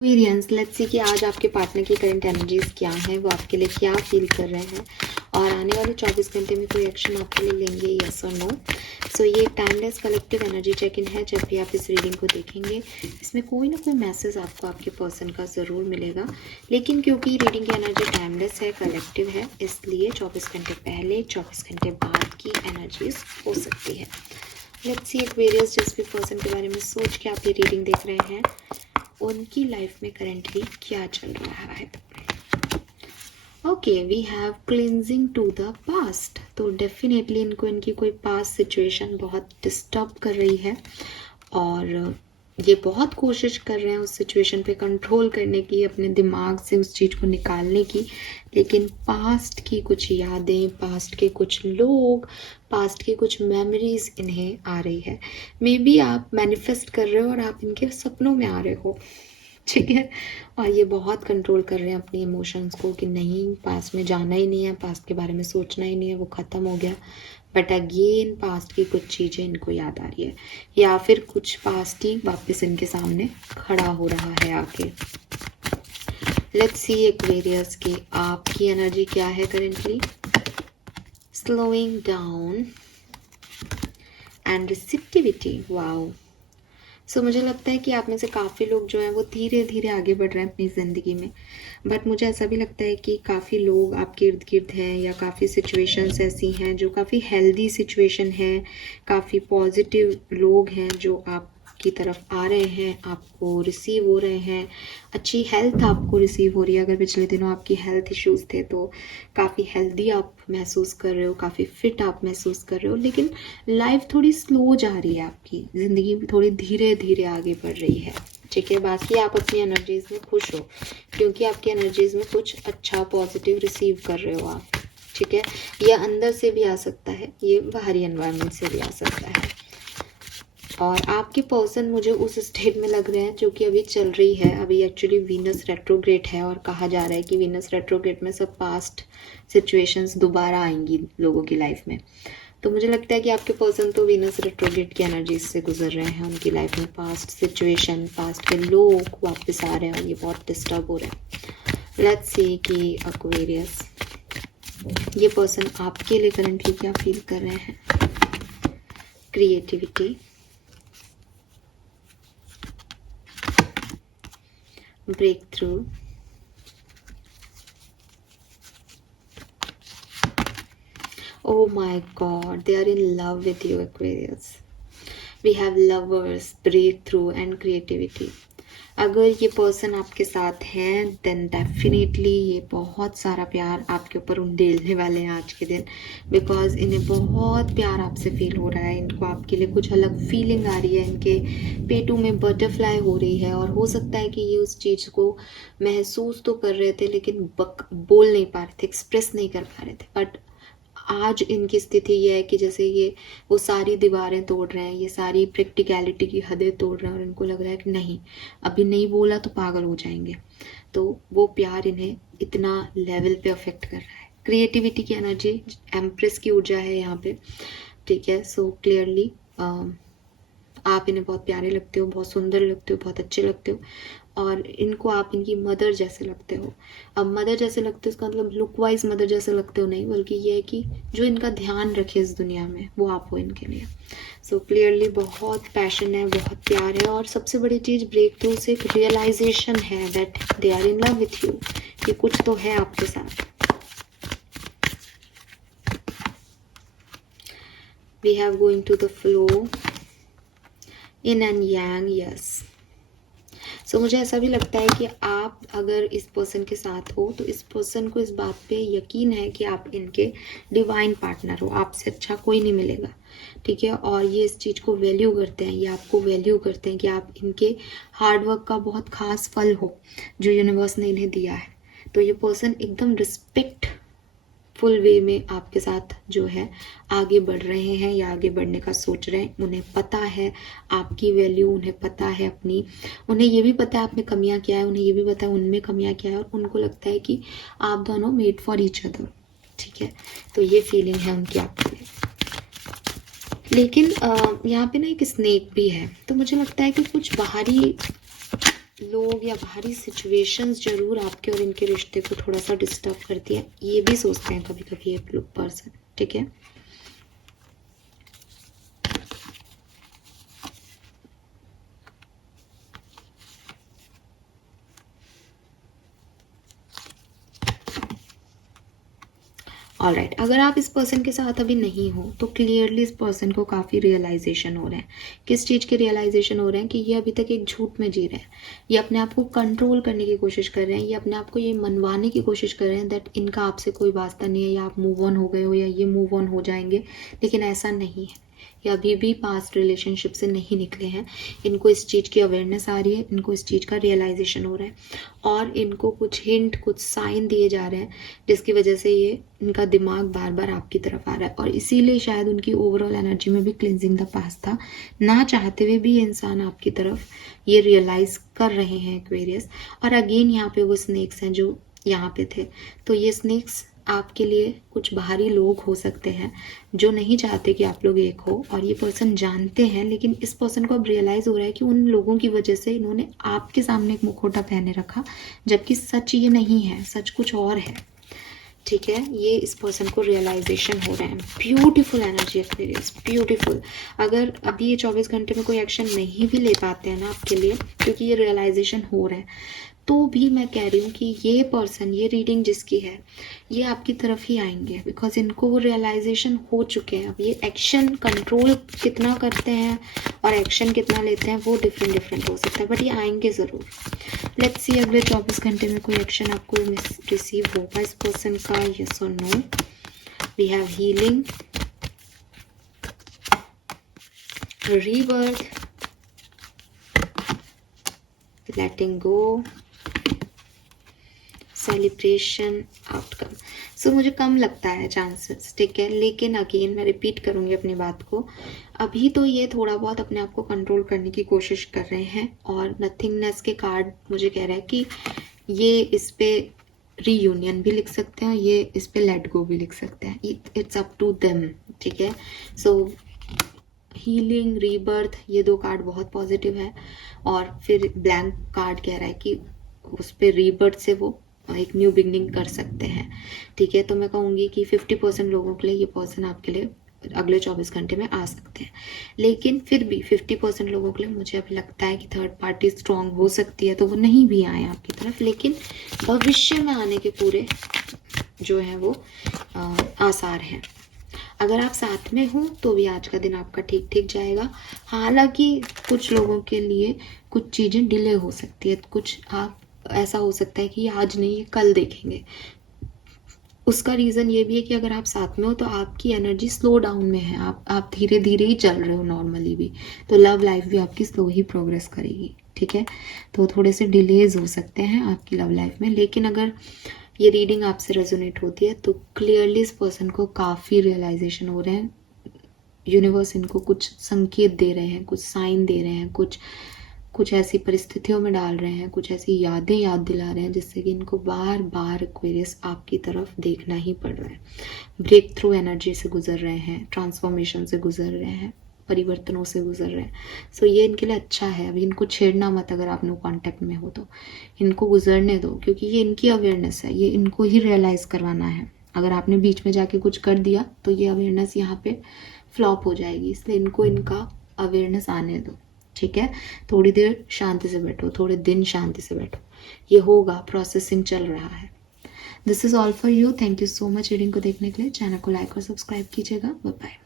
Experience, let's see कि आज आपके पार्टनर की करंट एनर्जीज क्या हैं, वो आपके लिए क्या फील कर रहे हैं और आने वाले 24 घंटे में कोई एक्शन आपके लिए लेंगे, यस और नो। सो ये timeless collective energy check in है। जब भी आप इस रीडिंग को देखेंगे इसमें कोई ना कोई मैसेज आपको आपके पर्सन का ज़रूर मिलेगा, लेकिन क्योंकि रीडिंग की एनर्जी टाइमलेस है, कलेक्टिव है, इसलिए 24 घंटे पहले 24 घंटे बाद की एनर्जीज हो सकती है। लेट्स सी एक्वेरियस, जिस भी पर्सन के बारे में सोच के आप ये रीडिंग देख रहे हैं उनकी लाइफ में करेंटली क्या चल रहा है। Okay, we have cleansing to the past. तो डेफिनेटली इनको इनकी कोई पास्ट सिचुएशन बहुत डिस्टर्ब कर रही है और ये बहुत कोशिश कर रहे हैं उस सिचुएशन पे कंट्रोल करने की, अपने दिमाग से उस चीज़ को निकालने की, लेकिन पास्ट की कुछ यादें, पास्ट के कुछ लोग, पास्ट की कुछ मेमोरीज इन्हें आ रही है। मे बी आप मैनिफेस्ट कर रहे हो और आप इनके सपनों में आ रहे हो, ठीक है, और ये बहुत कंट्रोल कर रहे हैं अपनी इमोशंस को कि नहीं, पास्ट में जाना ही नहीं है, पास्ट के बारे में सोचना ही नहीं है, वो ख़त्म हो गया। बट अगेन पास्ट की कुछ चीज़ें इनको याद आ रही है या फिर कुछ पास्ट ही वापस इनके सामने खड़ा हो रहा है आके। लेट्स सी एक्वेरियस की आपकी एनर्जी क्या है currently. Slowing down and receptivity, wow. So मुझे लगता है कि आप में से काफ़ी लोग जो हैं वो धीरे धीरे आगे बढ़ रहे हैं अपनी ज़िंदगी में, बट मुझे ऐसा भी लगता है कि काफ़ी लोग आपके इर्द गिर्द हैं या काफ़ी सिचुएशंस ऐसी हैं जो काफ़ी हेल्दी सिचुएशन है, काफ़ी पॉजिटिव लोग हैं जो आपकी तरफ आ रहे हैं, आपको रिसीव हो रहे हैं, अच्छी हेल्थ आपको रिसीव हो रही है। अगर पिछले दिनों आपकी हेल्थ इश्यूज़ थे तो काफ़ी हेल्दी आप महसूस कर रहे हो, काफ़ी फिट आप महसूस कर रहे हो, लेकिन लाइफ थोड़ी स्लो जा रही है, आपकी ज़िंदगी थोड़ी धीरे धीरे आगे बढ़ रही है, ठीक है। बाकी आप अपनी एनर्जीज़ में खुश हो क्योंकि आपकी एनर्जीज़ में कुछ अच्छा पॉजिटिव रिसीव कर रहे हो आप, ठीक है। ये अंदर से भी आ सकता है, ये बाहरी एनवायरनमेंट से भी आ सकता है। और आपके पर्सन मुझे उस स्टेट में लग रहे हैं जो कि अभी चल रही है। अभी एक्चुअली वीनस रेट्रोग्रेड है और कहा जा रहा है कि वीनस रेट्रोग्रेड में सब पास्ट सिचुएशंस दोबारा आएंगी लोगों की लाइफ में। तो मुझे लगता है कि आपके पर्सन तो वीनस रेट्रोग्रेड की एनर्जीज से गुजर रहे हैं, उनकी लाइफ में पास्ट सिचुएशन, पास्ट के लोग वापस आ रहे हैं और ये बहुत डिस्टर्ब हो रहे हैं। लेट्स सी कि एक्वेरियस, ये पर्सन आपके लिए करंटली क्या फील कर रहे हैं। Creativity, breakthrough, oh my god, they are in love with you Aquarius. We have lovers, breakthrough and creativity. अगर ये पर्सन आपके साथ हैं देन डेफिनेटली ये बहुत सारा प्यार आपके ऊपर उंडेलने वाले हैं आज के दिन, बिकॉज इन्हें बहुत प्यार आपसे फील हो रहा है। इनको आपके लिए कुछ अलग फीलिंग आ रही है, इनके पेटू में बटरफ्लाई हो रही है और हो सकता है कि ये उस चीज़ को महसूस तो कर रहे थे लेकिन बोल नहीं पा रहे थे, एक्सप्रेस नहीं कर पा रहे थे। बट आज इनकी स्थिति ये है कि जैसे ये वो सारी दीवारें तोड़ रहे हैं, ये सारी प्रैक्टिकलिटी की हदें तोड़ रहे हैं और इनको लग रहा है कि नहीं, अभी नहीं बोला तो पागल हो जाएंगे। तो वो प्यार इन्हें इतना लेवल पे अफेक्ट कर रहा है। क्रिएटिविटी की एनर्जी, एम्प्रेस की ऊर्जा है यहाँ पे, ठीक है। सो क्लियरली आप इन्हें बहुत प्यारे लगते हो, बहुत सुंदर लगते हो, बहुत अच्छे लगते हो और इनको आप इनकी मदर जैसे लगते हो। अब मदर जैसे लगते हो इसका मतलब लुक वाइज मदर जैसे लगते हो नहीं, बल्कि ये है कि जो इनका ध्यान रखे इस दुनिया में वो आप हो इनके लिए। सो क्लियरली बहुत पैशन है, बहुत प्यार है और सबसे बड़ी चीज़ ब्रेक थ्रू से एक रियलाइजेशन है that they are in love with you, कि कुछ तो है आपके साथ। We have going to the flow, yin and yang, yes. So मुझे ऐसा भी लगता है कि आप अगर इस पर्सन के साथ हो तो इस पर्सन को इस बात पे यकीन है कि आप इनके डिवाइन पार्टनर हो, आपसे अच्छा कोई नहीं मिलेगा, ठीक है। और ये इस चीज़ को वैल्यू करते हैं, ये आपको वैल्यू करते हैं कि आप इनके हार्डवर्क का बहुत खास फल हो जो यूनिवर्स ने इन्हें दिया है। तो ये पर्सन एकदम रिस्पेक्ट फुल वे में आपके साथ जो है आगे बढ़ रहे हैं या आगे बढ़ने का सोच रहे हैं। उन्हें पता है आपकी वैल्यू, उन्हें पता है अपनी, उन्हें ये भी पता है आप में कमियां क्या है, उन्हें ये भी पता है उनमें कमियां क्या है और उनको लगता है कि आप दोनों मेड फॉर ईच अदर, ठीक है। तो ये फीलिंग है उनकी आपके लिए। लेकिन यहाँ पे ना एक स्नेक भी है, तो मुझे लगता है कि कुछ बाहरी लोग या बाहरी सिचुएशंस जरूर आपके और इनके रिश्ते को थोड़ा सा डिस्टर्ब करती है, ये भी सोचते हैं कभी कभी ये पर्सन, ठीक है। ऑलराइट, अगर आप इस पर्सन के साथ अभी नहीं हो तो क्लियरली इस पर्सन को काफ़ी रियलाइजेशन हो रहे हैं। किस चीज़ के रियलाइजेशन हो रहे हैं कि ये अभी तक एक झूठ में जी रहे हैं, ये अपने आप को कंट्रोल करने की कोशिश कर रहे हैं, ये अपने आप को ये मनवाने की कोशिश कर रहे हैं दैट इनका आपसे कोई वास्ता नहीं है, या आप मूव ऑन हो गए हो, या ये मूव ऑन हो जाएंगे, लेकिन ऐसा नहीं है। या अभी भी पास्ट रिलेशनशिप से नहीं निकले हैं। इनको इस चीज़ की अवेयरनेस आ रही है, इनको इस चीज़ का रियलाइजेशन हो रहा है, और इनको कुछ हिंट, कुछ साइन दिए जा रहे हैं जिसकी वजह से ये इनका दिमाग बार बार आपकी तरफ आ रहा है। और इसीलिए शायद उनकी ओवरऑल एनर्जी में भी क्लिनजिंग द पास्ट था, ना चाहते हुए भी ये इंसान आपकी तरफ ये रियलाइज कर रहे हैं एक्वेरियस। और अगेन यहाँ पे वो स्नेक्स हैं जो यहाँ पे थे, तो ये स्नेक्स आपके लिए कुछ बाहरी लोग हो सकते हैं जो नहीं चाहते कि आप लोग एक हो, और ये पर्सन जानते हैं, लेकिन इस पर्सन को अब रियलाइज़ हो रहा है कि उन लोगों की वजह से इन्होंने आपके सामने एक मुखौटा पहने रखा, जबकि सच ये नहीं है, सच कुछ और है, ठीक है। ये इस पर्सन को रियलाइजेशन हो रहा है। Beautiful energy Aquarius, beautiful. अगर अभी ये 24 घंटे में कोई एक्शन नहीं भी ले पाते हैं ना आपके लिए, क्योंकि ये रियलाइजेशन हो रहा है, तो भी मैं कह रही हूँ कि ये पर्सन, ये रीडिंग जिसकी है, ये आपकी तरफ ही आएंगे, बिकॉज इनको वो रियलाइजेशन हो चुके हैं। अब ये एक्शन कंट्रोल कितना करते हैं और एक्शन कितना लेते हैं वो डिफरेंट हो सकता है, बट ये आएंगे ज़रूर। लेट्स सी अगले 24 घंटे में कोई एक्शन आपको रिसीव होगा इस पर्सन का, यस और no. We have healing, rebirth, letting go, celebration, outcome. So मुझे कम लगता है चांसेस, ठीक है, लेकिन अगेन मैं रिपीट करूंगी अपनी बात को। अभी तो ये थोड़ा बहुत अपने आप को कंट्रोल करने की कोशिश कर रहे हैं, और नथिंगनेस के कार्ड मुझे कह रहा है कि ये इस पे रीयूनियन भी लिख सकते हैं, ये इस पे लेट गो भी लिख सकते हैं, इट्स अप टू देम, ठीक है। सो हीलिंग, रीबर्थ, ये दो कार्ड बहुत पॉजिटिव है, और फिर ब्लैंक कार्ड कह रहा है कि उस पे रीबर्थ से वो एक न्यू बिगनिंग कर सकते हैं, ठीक है। तो मैं कहूँगी कि 50% लोगों के लिए ये पर्सन आपके लिए अगले 24 घंटे में आ सकते हैं, लेकिन फिर भी 50% लोगों के लिए मुझे अभी लगता है कि थर्ड पार्टी स्ट्रांग हो सकती है, तो वो नहीं भी आए आपकी तरफ, लेकिन भविष्य में आने के पूरे जो हैं वो आसार हैं। अगर आप साथ में हो तो भी आज का दिन आपका ठीक ठीक जाएगा। हालांकि कुछ लोगों के लिए कुछ चीज़ें डिले हो सकती है, कुछ आप ऐसा हो सकता है कि आज नहीं ये कल देखेंगे। उसका रीज़न ये भी है कि अगर आप साथ में हो तो आपकी एनर्जी स्लो डाउन में है, आप धीरे धीरे ही चल रहे हो नॉर्मली भी, तो लव लाइफ भी आपकी स्लो ही प्रोग्रेस करेगी, ठीक है। तो थोड़े से डिलेज हो सकते हैं आपकी लव लाइफ में, लेकिन अगर ये रीडिंग आपसे रेजोनेट होती है तो क्लियरली इस पर्सन को काफ़ी रियलाइजेशन हो रहे हैं। यूनिवर्स इनको कुछ संकेत दे रहे हैं, कुछ साइन दे रहे हैं, कुछ ऐसी परिस्थितियों में डाल रहे हैं, कुछ ऐसी यादें याद दिला रहे हैं जिससे कि इनको बार बार एक्वेरियस आपकी तरफ देखना ही पड़ रहा है। ब्रेक थ्रू एनर्जी से गुजर रहे हैं, ट्रांसफॉर्मेशन से गुजर रहे हैं, परिवर्तनों से गुजर रहे हैं। सो ये इनके लिए अच्छा है। अभी इनको छेड़ना मत, अगर आप नो कॉन्टैक्ट में हो तो इनको गुजरने दो, क्योंकि ये इनकी अवेयरनेस है, ये इनको ही रियलाइज़ करवाना है। अगर आपने बीच में जाके कुछ कर दिया तो ये अवेयरनेस यहाँ पे फ्लॉप हो जाएगी, इसलिए इनको इनका अवेयरनेस आने दो, ठीक है। थोड़ी देर शांति से बैठो, थोड़े दिन शांति से बैठो, ये होगा, प्रोसेसिंग चल रहा है। This is all for you. Thank you so much reading को देखने के लिए। चैनल को लाइक और सब्सक्राइब कीजिएगा। Bye bye.